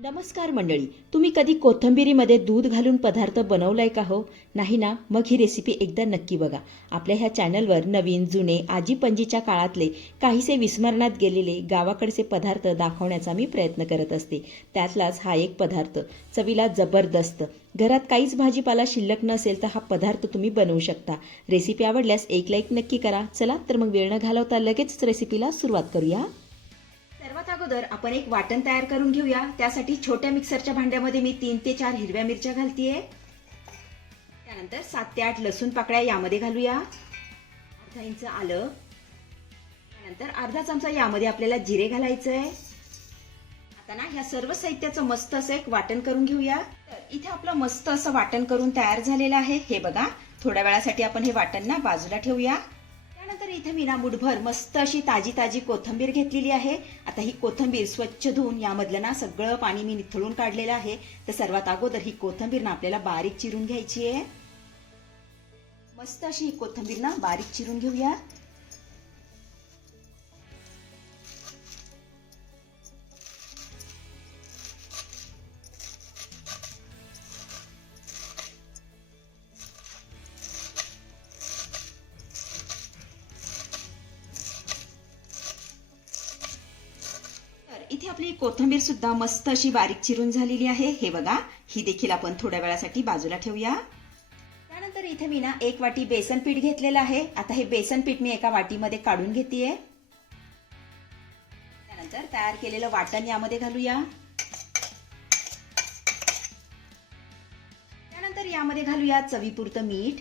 नमस्कार मंडळी, तुम्ही कधी कोथिंबिरीमध्ये दूध घालून पदार्थ बनवलाय का हो? नाही ना? मग ही रेसिपी एकदा नक्की बघा. आपल्या ह्या चॅनलवर नवीन जुने आजी पणजीच्या काळातले काहीसे विस्मरणात गेलेले गावाकडचे पदार्थ दाखवण्याचा मी प्रयत्न करत असते. त्यातलाच हा एक पदार्थ चवीला जबरदस्त. घरात काहीच भाजीपाला शिल्लक नसेल तर हा पदार्थ तुम्ही बनवू शकता. रेसिपी आवडल्यास एक लाईक नक्की करा. चला तर मग वेळ न घालवता लगेच रेसिपीला सुरुवात करूया. सर्वात अगोदर आपण एक वाटण तयार करून घेऊया. त्यासाठी छोट्या मिक्सरच्या भांड्यामध्ये मी 3 ते 4 हिरव्या मिरच्या घालतीये. त्यानंतर 7 ते 8 लसूण पाकळ्या यामध्ये घालूया. अर्धा इंच आलं. त्यानंतर अर्धा चमचा यामध्ये आपल्याला जिरे घालायचंय. आता ना ह्या सर्व साहित्याचं मस्त असं एक वाटण करून घेऊया. तर इथे आपलं मस्त असं वाटण करून तयार झालेलं आहे. हे बघा, थोड्या वेळासाठी आपण हे वाटण ना बाजूला ठेवूया. त्यानंतर इथे मी ना मुठभर मस्त अशी ताजी ताजी कोथिंबीर घेतलेली आहे. आता ही कोथिंबीर स्वच्छ धुवून यामधलं ना सगळं पाणी मी निथळून काढलेलं आहे. तर सर्वात अगोदर ही कोथिंबीर ना आपल्याला बारीक चिरून घ्यायची आहे. मस्त अशी ही कोथिंबीर ना बारीक चिरून घेऊया. इथे आपली कोथिंबीर सुद्धा मस्त अशी बारीक चिरून झालेली आहे. हे बघा, ही देखील आपण थोड्या वेळासाठी बाजूला ठेवूया. त्यानंतर इथे मी ना 1 वाटी बेसन पीठ घेतलेलं आहे. आता हे बेसन पीठ मी एका वाटीमध्ये काढून घेतेय. त्यानंतर तयार केलेलं वाटण यामध्ये घालूया. त्यानंतर यामध्ये घालूया चवीपुरतं मीठ.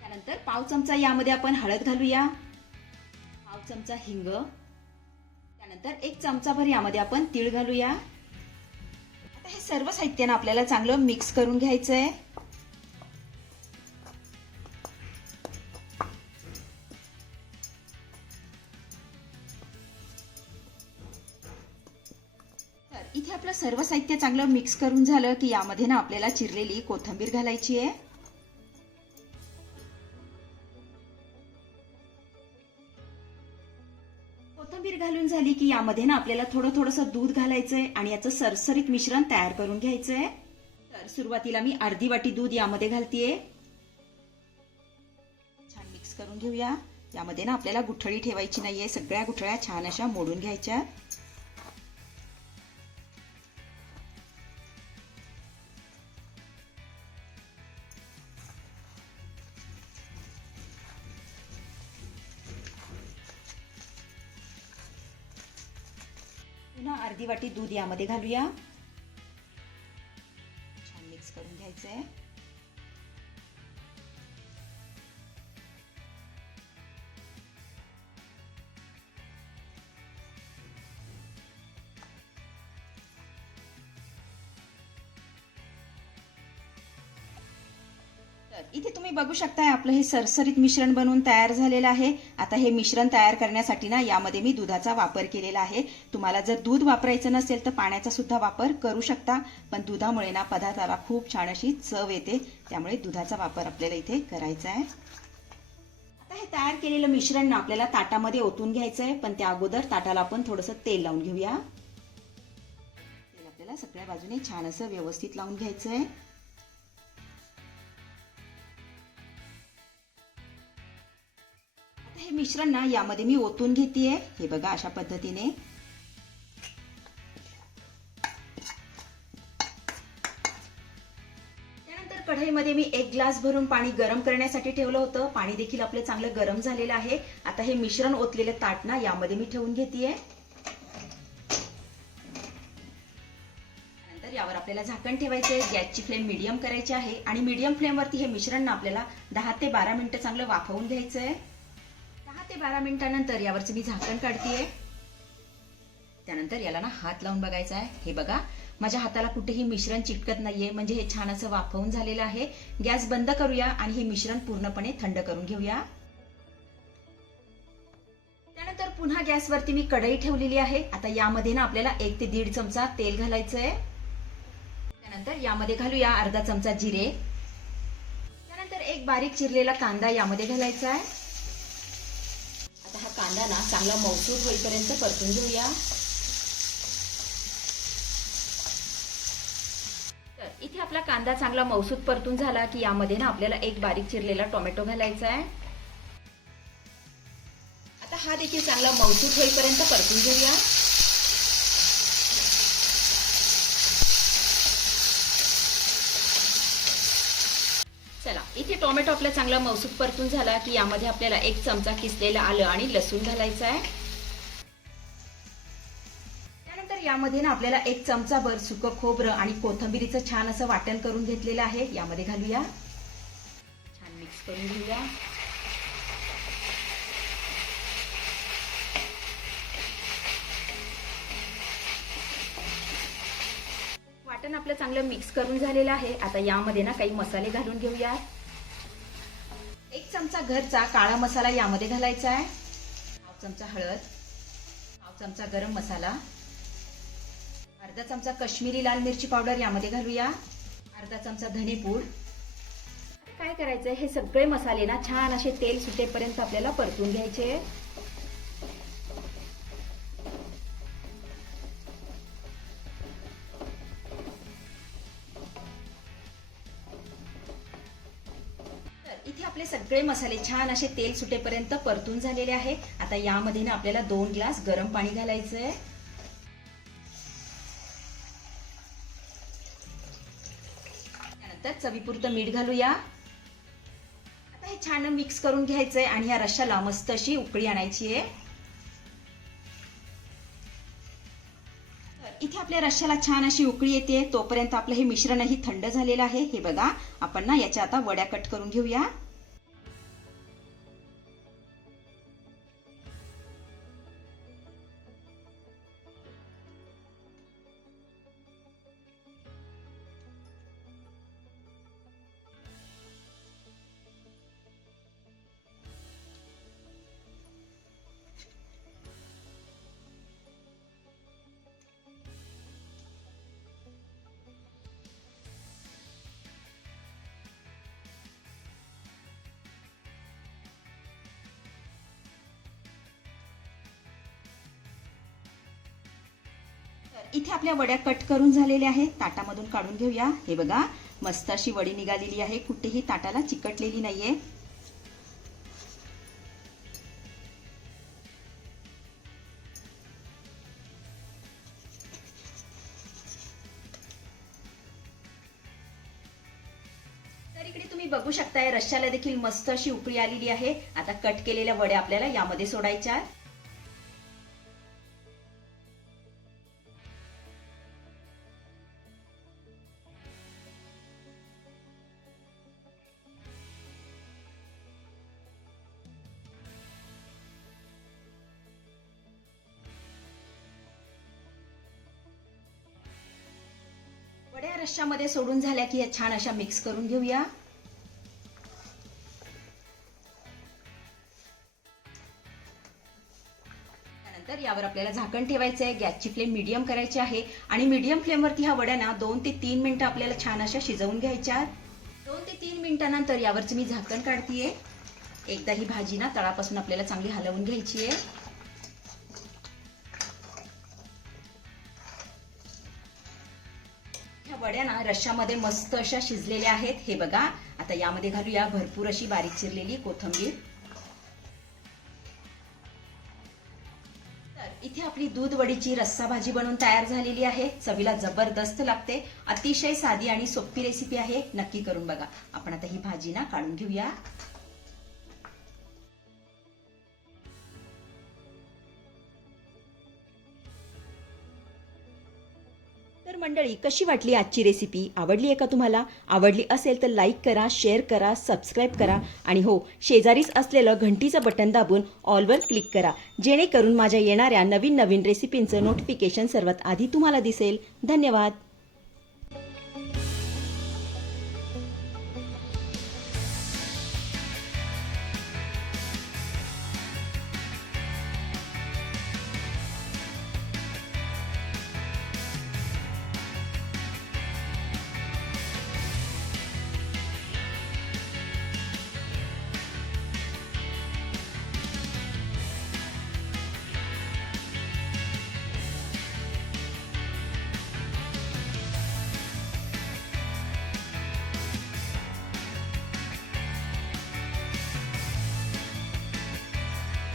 त्यानंतर पाव चमचा यामध्ये आपण हळद घालूया. पाव चमचा हिंग. त्यानंतर 1 चमचाभर यामध्ये आपण तीळ घालूया. आता हे सर्व साहित्य ना आपल्याला चांगलं मिक्स करून घ्यायचंय. तर इथे आपलं सर्व साहित्य चांगलं मिक्स करून झालं की यामध्ये ना आपल्याला चिरलेली कोथिंबीर घालायची आहे. कोथिंबीर घालून झाली की यामध्ये ना आपल्याला थोडंसं दूध घालायचंय आणि याचं सरसरीत मिश्रण तयार करून घ्यायचंय. तर सुरुवातीला मी अर्धी वाटी दूध यामध्ये घालतीये. छान मिक्स करून घेऊया. यामध्ये ना आपल्याला गुठळी ठेवायची नाहीये. सगळ्या गुठळ्या छान अशा मोडून घ्यायच्या. पुन्हा अर्धी वाटी दूध यामध्ये घालूया. छान मिक्स करून घ्यायचंय. इथे तुम्ही बघू शकताय आपलं हे सरसरीत मिश्रण बनवून तयार झालेलं आहे. आता हे मिश्रण तयार करण्यासाठी ना यामध्ये मी दुधाचा वापर केलेला आहे. तुम्हाला जर दूध वापरायचं नसेल तर पाण्याचा सुद्धा वापर करू शकता, पण दुधामुळे ना पदार्थाला खूप छान अशी चव येते. त्यामुळे दुधाचा वापर आपल्याला इथे करायचा आहे. आता हे तयार केलेलं मिश्रण ना आपल्याला ताटामध्ये ओतून घ्यायचंय, पण त्या अगोदर ताटाला आपण थोडंसं तेल लावून घेऊया. तेल आपल्याला सगळ्या बाजूने छान असं व्यवस्थित लावून घ्यायचंय. हे मिश्रण ना यामध्ये मी ओतून घेतेय. हे बघा, अशा पद्धतीने. त्यानंतर कढईमध्ये मी 1 ग्लास भरून पाणी गरम करण्यासाठी ठेवलं होतं. पाणी देखील आपलं चांगलं गरम झालेलं आहे. आता हे मिश्रण ओतलेलं ताट ना यामध्ये मी ठेवून घेतेय. त्यानंतर यावर आपल्याला झाकण ठेवायचंय. गॅसची फ्लेम मीडियम करायची आहे आणि मीडियम फ्लेमवरती हे मिश्रण ना आपल्याला 10 ते 12 मिनिटं चांगलं वाफवून घ्यायचंय. 10 ते 12 मिनिटांनंतर यावरचं मी झाकण काढतेय. त्यानंतर याला ना हात लावून बघायचा आहे. हे बघा, माझ्या हाताला कुठेही मिश्रण चिटकत नाहीये, म्हणजे हे छान असं वाफवून झालेलं आहे. गॅस बंद करूया आणि हे मिश्रण पूर्णपणे थंड करून घेऊया. त्यानंतर पुन्हा गॅसवरती मी कढई ठेवलेली आहे. आता यामध्ये ना आपल्याला 1 ते 1.5 चमचा तेल घालायचंय. त्यानंतर यामध्ये घालूया अर्धा चमचा जिरे. त्यानंतर एक बारीक चिरलेला कांदा यामध्ये घालायचा आहे. कांदा ना चांगला मौसूद होईपर्यंत परतून घेऊया. इथे आपला कांदा चांगला मौसूद परतून झाला की यामध्ये ना आपल्याला एक बारीक चिरलेला टोमॅटो घालायचा आहे. आता हा देखील चांगला मौसूद होईपर्यंत परतून घेऊया. चला, इथे टोमॅटो आपला चांगला मौसूद परतून झाला की यामध्ये आपल्याला 1 चमचा किसलेलं आलं आणि लसूण घालायचं आहे. त्यानंतर यामध्ये ना आपल्याला 1 चमचा भर सुकं खोबरं आणि कोथिंबीरीचं छान असं वाटण करून घेतलेलं आहे. यामध्ये घालूया. छान मिक्स करून घेऊया. वाटण आपलं चांगलं मिक्स करून झालेलं आहे. आता यामध्ये ना काही मसाले घालून घेऊया. 1 चमचा घरचा काळा मसाला यामध्ये घालायचा आहे. 1/2 चमचा हळद, 1/2 चमचा गरम मसाला, अर्धा चमचा काश्मीरी लाल मिरची पावडर यामध्ये घालूया. अर्धा चमचा धनेपूड. काय करायचंय, हे सगळे मसाले ना छान असे तेल सुटेपर्यंत आपल्याला परतून घ्यायचे. इथे आपले सगळे मसाले छान असे तेल सुटेपर्यंत परतून झालेले आहे. आता यामध्ये ना आपल्याला 2 ग्लास गरम पाणी घालायचंय. त्यानंतर चवीपुरतं मीठ घालूया. आता हे छान मिक्स करून घ्यायचंय आणि या रश्श्याला मस्त अशी उकळी आणायची आहे. इथे आपल्या रश्श्याला छान अशी उकळी येते तोपर्यंत आपलं हे मिश्रणही थंड झालेलं आहे. हे बघा, आपण ना याच्या आता वड्या कट करून घेऊया. इथे आपल्या वड्या कट करून झालेल्या आहेत. ताटामधून काढून घेऊया. हे बघा, मस्त अशी वडी निघालेली आहे. कुठेही ताटाला चिकटलेली नाहीये. तर इकडे तुम्ही बघू शकताय रश्श्याला देखील मस्त अशी उकळी आलेली आहे. आता कट केलेल्या वड्या आपल्याला यामध्ये सोडायच्या. वड्या रश्श्यामध्ये सोडून झाल्या की हे छान अशा मिक्स करून घेऊया. त्यानंतर यावर आपल्याला झाकण ठेवायचं आहे. गॅसची फ्लेम मीडियम करायची आहे आणि मीडियम फ्लेमवरती ह्या वड्या ना 2 ते 3 मिनिटं आपल्याला छान अशा शिजवून घ्यायच्या. 2 ते 3 मिनिटांनंतर यावरच मी झाकण काढतीये. एकदा ही भाजी ना तळापासून आपल्याला चांगली हलवून घ्यायची आहे. वड्या ना रश्श्यामध्ये मस्त अशा शिजलेल्या आहेत. हे बघा, आता यामध्ये घालूया भरपूर अशी बारीक चिरलेली कोथिंबीर. तर इथे आपली दूध वडीची रस्सा भाजी बनवून तयार झालेली आहे. चवीला जबरदस्त लागते. अतिशय साधी आणि सोपी रेसिपी आहे. नक्की करून बघा. आपण आता ही भाजी ना काढून घेऊया. तर मंडळी, कशी वाटली आजची रेसिपी? आवडली आहे का तुम्हाला? आवडली असेल तर लाईक करा, शेअर करा, सबस्क्राईब करा आणि हो, शेजारीच असलेलं घंटीचं बटन दाबून ऑलवर क्लिक करा, जेणेकरून माझ्या येणाऱ्या नवीन रेसिपींचं नोटिफिकेशन सर्वात आधी तुम्हाला दिसेल. धन्यवाद.